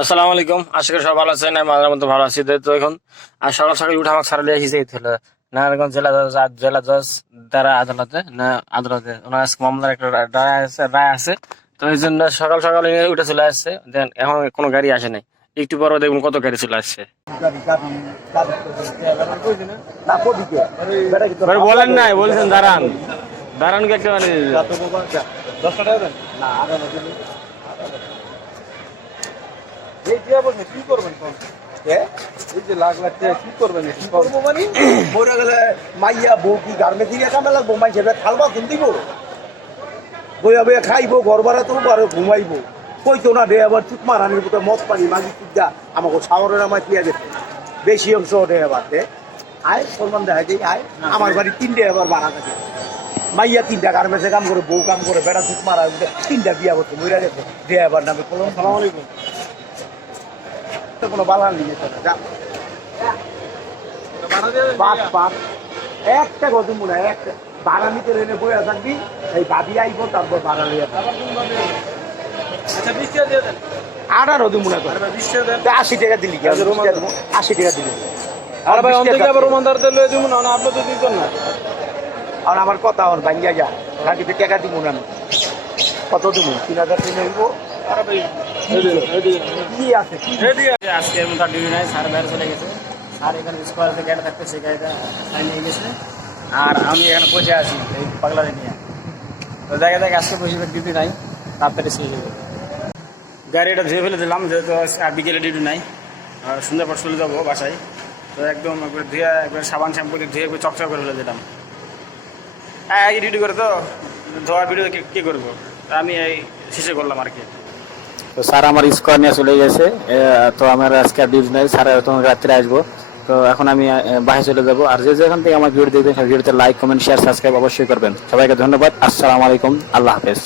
আসসালামু আলাইকুম, আশা করি সব ভালো আছেন। আমি মাঝে মধ্যে ভালো আছি। তো এখন আর সকাল সকাল উঠে আমাকে সারা লিয়ে এসেছে নারায়ণগঞ্জ জেলা জজ দ্বারা আদালতে আদালতে ওনার আজকে মামলার একটা রায় আছে। তো এই জন্য সকাল সকাল উঠে চলে আসছে। দেন এখন কোনো গাড়ি আসে নাই, একটু পরে দেখুন কত গাড়ি চলে আসছে। বলেন নাই, বলছেন দাঁড়ান দাঁড়ান একটা মানে কি করবেন এই যে লাখ লাখ টাকা কি করবেন? কি করবো মানে মরে গেলে মাইয়া বউ কি গার্মেন্টস দিয়ে কামে লাগবো? মাই সেটা খালবা কোন দিব বইয়া বইয়া খাইবো, ঘর ভাড়া তুলবো আর ঘুমাইবো। কইতো না রে আবার চুপ মারানির মতো মদ পানি মাগি চুপদা আমাকে সাগরের আমার দিয়ে গেছে বেশি অংশ ওঠে এবার আয় সলমান দেখা যায় আয় আমার বাড়ি 3টে এবার ভাড়া থাকে। মাইয়া 3টা গার্মেন্টসে কাম করে, বউ কাম করে, বেড়া চুপ মারা 3টা বিয়া করতে মরে গেছে ড্রাইভার নামে। সালাম আলাইকুম। কোনো বালা নিয়ে একটা কথা মনে হয় একটা ভাড়া নিতে রেনে বইয়া থাকবি, এই ভাবি আইব তারপর ভাড়া নিয়ে 18 মনে কর 80 টাকা দিলি 80 টাকা দিলি। আর ভাই অন্তকে আবার রোমানদারদের লয়ে দিব না, আপনি তো দিতেন না। আর আমার কথা আমার ভাঙ্গিয়া যা গাড়িতে টাকা দিব না, আমি কত দিব? 3000 টাকা হইব। আর ভাই কি আছে আজকে তার ডিউটি নাই, স্যার বাইরে চলে গেছে। স্যার এখানে স্কোয়ার যে গাড়ি থাকতে সেই গাড়িটা নিয়ে গেছে, আর আমি এখানে বসে আছি এই পাগলারে নিয়ে। তো দেখা যাক আজকে বসে ডিউটি নাই, তাড়াতাড়ি শেষ হবে। গাড়িটা ধুয়ে ফেলে দিলাম, যেহেতু আর বিকেলে ডিউটি নাই, আর সন্ধ্যার পর চলে যাবো বাসায়। তো একদম একবার ধুয়ে একবার সাবান শ্যাম্পু দিয়ে ধুয়ে একবার চকচক করে ফেলে দিলাম। একই ডিউটি করে তো ধোয়ার ভিডিও কী করবো, আমি এই শেষে করলাম আর কি। তো স্যার আমার স্কোয়ার নিয়ে চলে গেছে। তো আমার আজকে আর ডিউটি নেই, স্যার তখন রাত্রে আসবো। তো এখন আমি বাসায় চলে যাবো। আর যেখান থেকে আমার ভিডিও দেখবেন ভিডিওতে লাইক, কমেন্ট, শেয়ার, সাবস্ক্রাইব অবশ্যই করবেন। সবাইকে ধন্যবাদ। আসসালামু আলাইকুম, আল্লাহ হাফেজ।